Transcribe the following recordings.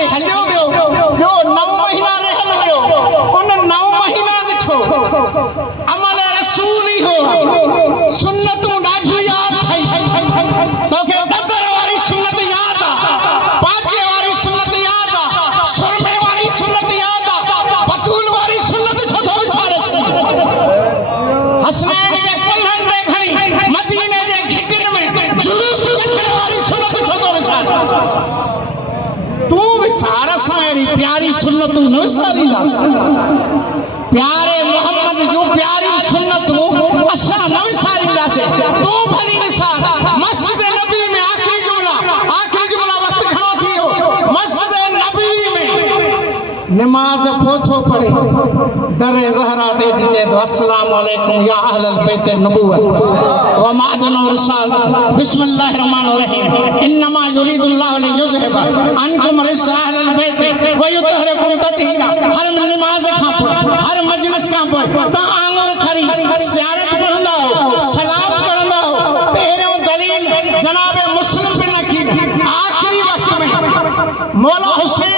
ते हलियो वियो ॿियो 9 महीना रहल वियो उन 9 महीना ॾिठो अमल रसूल ई हो सुन्नतूं ॾाढी यादि ठही तोखे बदर वारी सुन्नत यादि आहे पाचे वारी सुन्नत यादि आहे सुरमे वारी सुन्नत यादि आहे बतूल वारी सुन्नत छो थो विसारे हसनैन जे कुल्हनि में खणी मदीने जे घिटिन में जुलूस रखण वारी सुन्नत छो थो विसारे तू विसार सां अहिड़ी प्यारी सुन्नतूं न विसारींदासीं प्यारे मोहम्मद जूं प्यारियूं सुन्नतूं असां न विसारींदासीं तू भली विसार मस्जिद नबी में आखिरी जुमला वक्त खड़ो थी हो मस्जिद नबी में नमाज पोथो पढ़े दरे ज़हरा ते जे तो अस्सलाम वालेकुम या अहलल बैत नबुवत व मादन रसूल बिस्मिल्लाहिर रहमानिर रहीम इन्नमा युरीदुल्लाहु लियुज़हिब अनकुम रिस अहलल बैत व युतहरिकुम तत्हीरा हर नमाज खां पोइ हर मजलिस खां पोइ ता आंगुर खरी ज़ियारत करंदा हो सलाम करंदा हो पहिरियों दलील जनाब मुस्लिम बिन अकील आखिरी वक्त में मौला हुसैन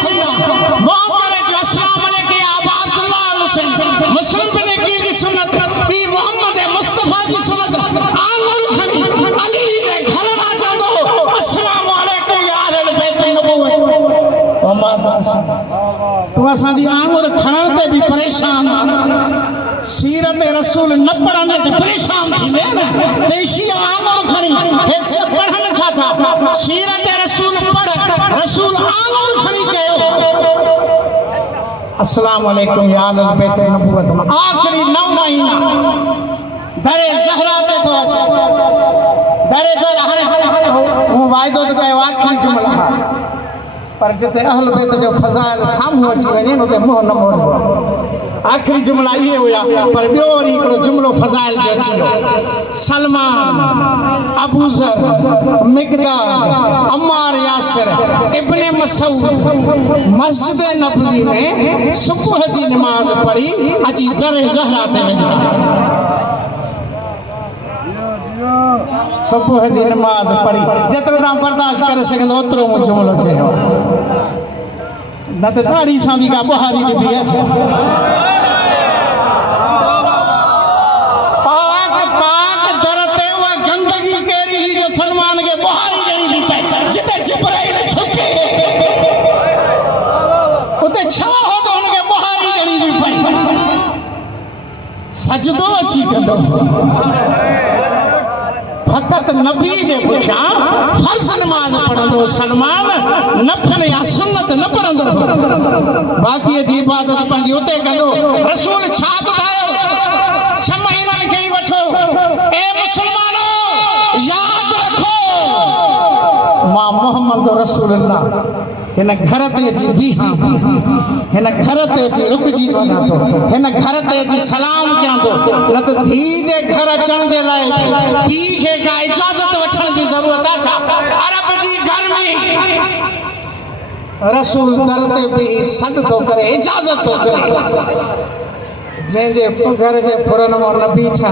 मोहम्मद अस्सलाम अलैकुम या अबा अब्दुल्लाह हुसैन मुस्लिम बिन अकील की सुन्नत पी मोहम्मद मुस्तफा की सुन्नत आंगुर खरी अली जे घर में चंदो अस्सलाम अलैकुम या अहल बैत नबुवत व मादा तू असांजी आंगुर खणण ते भी परेशान सीरत रसूल न पढ़ने ते परेशान थी वे न देशी आंगुर खणी हे पढ़न छा था सीरत रसूल पढ़ रसूल आंगुर खणी चयो अस्सलाम वालेकुम या अहल बैत नबुवत आखिरी 9 महीना दरे ज़हरा ते तो अचे दरे ज़हरा हूं वायदो तो कयो आखिरी जुमला पर जिते अहल बैत जो फज़ाइल साम्हूं अची वञे उते मुंहुं न मोड़ो आखिरी जुमला इहे हुया पर ॿियो वरी हिकिड़ो जुमिलो फज़ाइल जो अची वियो सलमान अबू ज़र मिक़दाद अम्मार यासिर इब्न मसूद मस्जिद नबवी में सुबुह जी नमाज़ पढ़ी अची दरे ज़हरा ते वेंदा सुबुह जी नमाज़ पढ़ी जेतिरो तव्हां बर्दाश्त करे सघंदो ओतिरो मूं जुमिलो चयो न त दाढ़ी सां बि का बुहारी ॾिबी आहे पाक दर ते उहा गंदगी कहिड़ी हुई जो सलमान खे बुहारी ॾेई बि पई जिते जिब्राइल झुके उते छा हो त हुनखे बुहारी ॾेई बि पई सजदो अची कंदो फकत नबी जे पुछां फर्ज़ नमाज पढ़ंदो सलमान नफल या सुन्नत न पढ़ंदो बाक़ी जी इबादत पंहिंजी उते कंदो रसूल छा ॿुधायो 6 महीननि खे ई वठो ए मुसलमानो यादि रखो मां मोहम्मद रसूलुल्लाह हिन घर ते अची बीहां हिन घर ते अची रुकजी वञा थो हिन घर ते अची सलाम कयां थो न त धी जे घर अचण जे लाइ पीउ खे का इजाज़त वठण जी ज़रूरत आहे छा अरब जी गर्मी रसूल दर ते बि सॾ थो करे इजाज़त थो करे जंहिंजे पघर जे फुरन मां न बीठा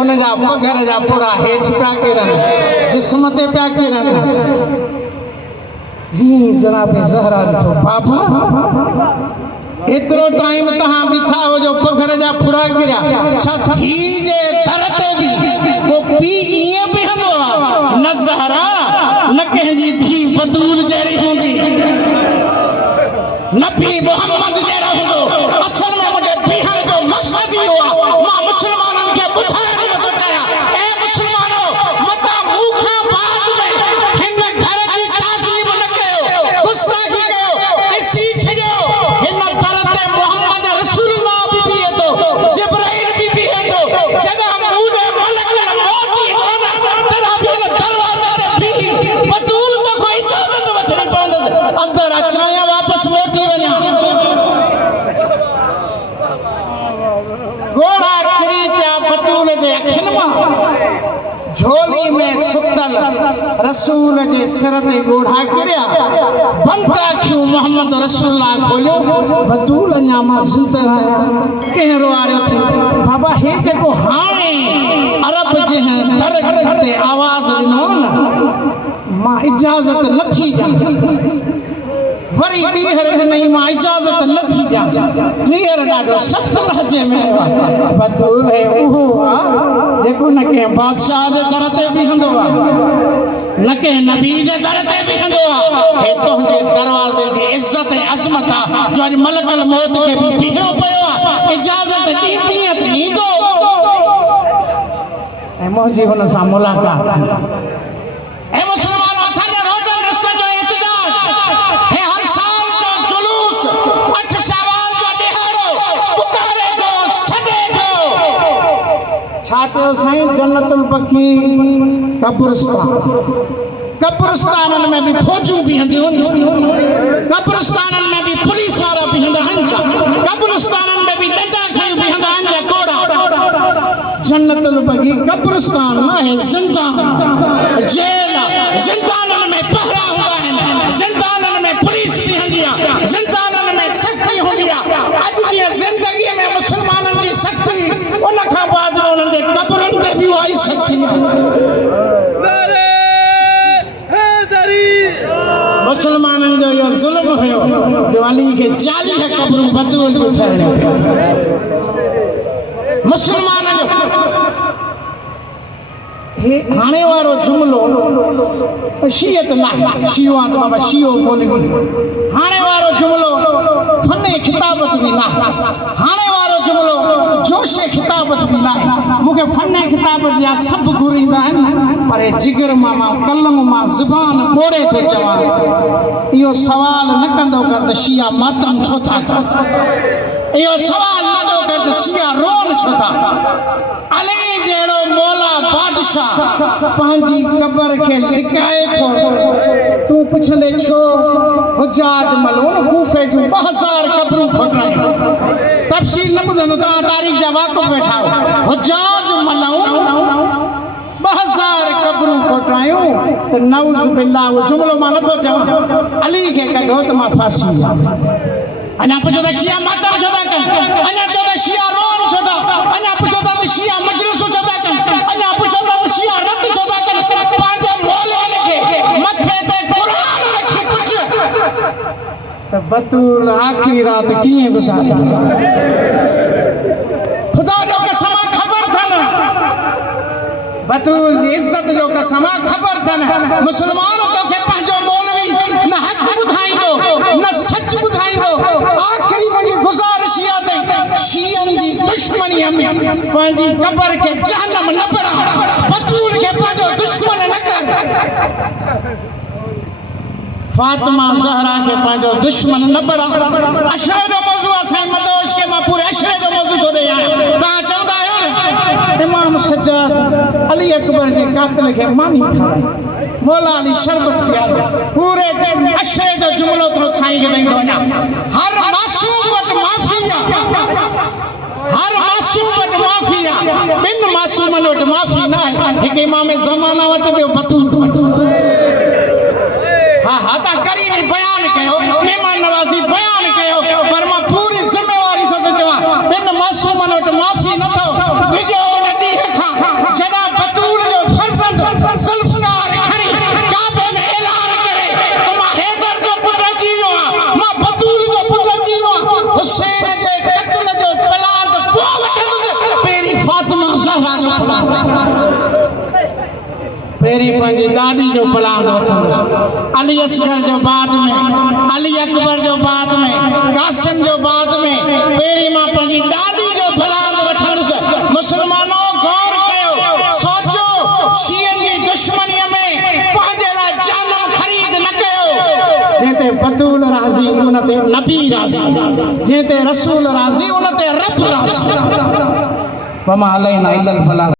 उन जा पघर जा पुरा हेठि पिया किरनि जिस्म ते पिया किरनि जी जनाब ज़हरा ॾिठो बाबा एतिरो टाइम तव्हां बीठा हो जो पघर जा फुरा किरिया छा थी जे दर ते बि को पीउ ईअं बीहंदो आहे न ज़हरा न कंहिंजी धी बतूल जहिड़ी हूंदी न पीउ मोहम्मद जहिड़ो हूंदो असल में मुंहिंजे बीहण जो मक़सदु इहो आहे मां मुस्लमाननि खे ॿुधाइण नथो चाहियां ए मुस्लमानो मतां मूं खां बाद में हिन घर जी ताज़ीम न कयो गुस्ताखी कयो ॾिसी छॾियो हिन दर ते मोहम्मद रसूलुल्लाह बि बीहे थो जिब्राइल बि बीहे थो जॾहिं मूं ॾे मलक मौत ईंदो न तॾहिं बि हिन दरवाज़े ते बीही बतूल तोखां इजाज़त वठणी पवंदसि अंदरि अचां या वापसि मोटी वञां घोड़ा किरी पिया बतूल जे अखियुनि मां झोली में सुतल रसूल जे सिर ते ॻोढ़ा किरिया बंदि अखियूं मोहम्मद रसूलुल्लाह खोलियो बतूल अञा मां ज़िंदह आहियां कहिड़ो आयो थी बाबा हे जेको हाणे अरब जे दर ते आवाज़ ॾिनो न मां इजाज़त नथी ॾियां वरी ॿीहर नहीं मां इजाज़त नथी ॾियां ॿीहर ॾाढो सख़्तु लहजे में बतूल है उहो जेको न कंहिं बादशाह जे दर ते बीहंदो आहे न कंहिं नबी जे दर ते बीहंदो आहे हे तुंहिंजे दरवाज़े जी इज़त ऐं अज़मत आहे जो अॼु मलकुल मौत खे बि बीहणो पियो आहे इजाज़त ॾींदी त ॾींदो ऐं मुंहिंजी हुन सां मुलाक़ात ऐं मुस्लमान असांजे रोज़न रस्ते जो एहतिजाज हे हर साल जो जुलूस 8 शावाल जो ॾिहाड़ो पुकारे जो सॾे जो छा चयो साईं जन्नतुल बकी कब्रिस्ताननि में भी फौजूं बीहंदियूं कब्रिस्ताननि में भी पुलिस वारा बीहंदा आहिनि कब्रिस्ताननि में भी डंडा खणी बीहंदा आहिनि जा कोड़ा जन्नतुल बकी कब्रिस्तान न है ज़िंदान जेल ज़िंदाननि में पहरा हूंदा आहिनि ज़िंदाननि में पुलिस बीहंदी आहे ज़िंदाननि में सख़्ती हूंदी आहे अॼु जीअं ज़िंदगीअ में मुस्लमाननि जी सख़्ती उन खां बाद में उन्हनि जे कब्रनि ते बि उहा ई सख़्ती मुसलमाननि जो इहो ज़ुल्म हुयो जो अली खे 40 कब्रूं बतूल जो ठहिणियूं मुसलमाननि जो हे हाणे वारो जुमिलो शियत न शियो आहे बाबा शियो मौलवी हाणे वारो जुमिलो फने खिताबत बि न हाणे वारो जुमिलो जोशे खिताबत बि न मूंखे फने खिताबत जा सभु घुरींदा आहिनि पर जिगर मां कलम मां ज़ुबान ॿोड़े थो चवां इहो सवाल न कंदो कर त शिया मातम छो था इहो सवाल न कंदो कर त शिया रोन छो था अली जहिड़ो मौला बादशाह पंहिंजी क़बर खे लिकाए थो तूं पुछंदे छो हुजाज मलून कूफे जूं 2000 क़बरूं खोटायूं तफ़सील न ॿुधंदो तव्हां तारीख़ जा वाक़ुफ़ वेठा हुजाज मलून 2000 क़बरूं खोटायूं त नऊज़ बिल्लाह उहो जुमिलो मां नथो चवां अली खे कढो त मां फांसी अञा पुछो त शिया मातम छो था कनि अञा चओ त शिया रोन छो था अञा पुछो त शिया मजलिसूं छो था कनि अञा पुछो त शिया रद छो था कनि पंहिंजे मौलवियुनि खे मथे ते क़ुरान रखी पुछ त बतूल आखिरी रात कीअं गुज़ारी ख़ुदा जो कसम ख़बर अथनि बतूल जी इज़त जो कसम ख़बर अथनि मुस्लमान तोखे पंहिंजो मौलवी न हक़ ॿुधाईंदो न सच ॿुधाईंदो आखिरी मुंहिंजी गुज़ारिश इहा अथई शियनि जी दुश्मनीअ में पंहिंजी क़बर खे जहन्नम न बणा बतूल खे पंहिंजो दुश्मन न कर फातिमा ज़हरा खे पंहिंजो दुश्मन न बणा अशरे जो मौज़ू आहे साईं मदोश खे मां पूरे अशरे जो मौज़ू थो ॾेई आहियां तव्हां चवंदा आहियो न इमाम सज्जाद अली अकबर जे क़ातिल खे मानी खाराई मौला अली शरबत पीआरे पूरे अशरे जो जुमिलो थो साईं खे ॾींदो वञा हर मासूम वटि माफ़ी आहे हर मासूम वटि माफ़ी आहे ॿिनि मासूमनि वटि माफ़ी न आहे हिकु इमाम ज़माना वटि ॿियो बतूल वटि हा हा तव्हां करीमी बयान कयो महिमान नवाज़ी बयान कयो पर मां पूरी ज़िम्मेवारी सां थो चवां ॿिनि मासूमनि वटि माफ़ी न अथव ॾिजो उन ॾींहं खां जॾहिं बतूल जो फर्ज़ंद ज़ुल्फ़कार खणी काबे में ऐलान करे त मां हैदर जो पुटु अची वियो आहियां मां बतूल जो पुटु अची वियो आहियां हुसैन जे क़त्ल जो प्लान पोइ वठंदुसि पहिरीं फातिमा ज़हरा जो प्लान पहिरीं पंहिंजी ॾाॾी जो प्लान वठंदुसि अली असगर जो बाद में अली अकबर जो बाद में कासिम जो बाद में पहिरीं मां पंहिंजी ॾाॾी जो प्लान वठंदुसि मुस्लमानो गौर कयो सोचो शियनि जी दुश्मनीअ में पंहिंजे लाइ जानम ख़रीद न कयो जंहिं ते बतूल राज़ी उन ते नबी राज़ी जंहिं ते रसूल राज़ी उन ते रब राज़ी वमा अलैना इल्लल बलाग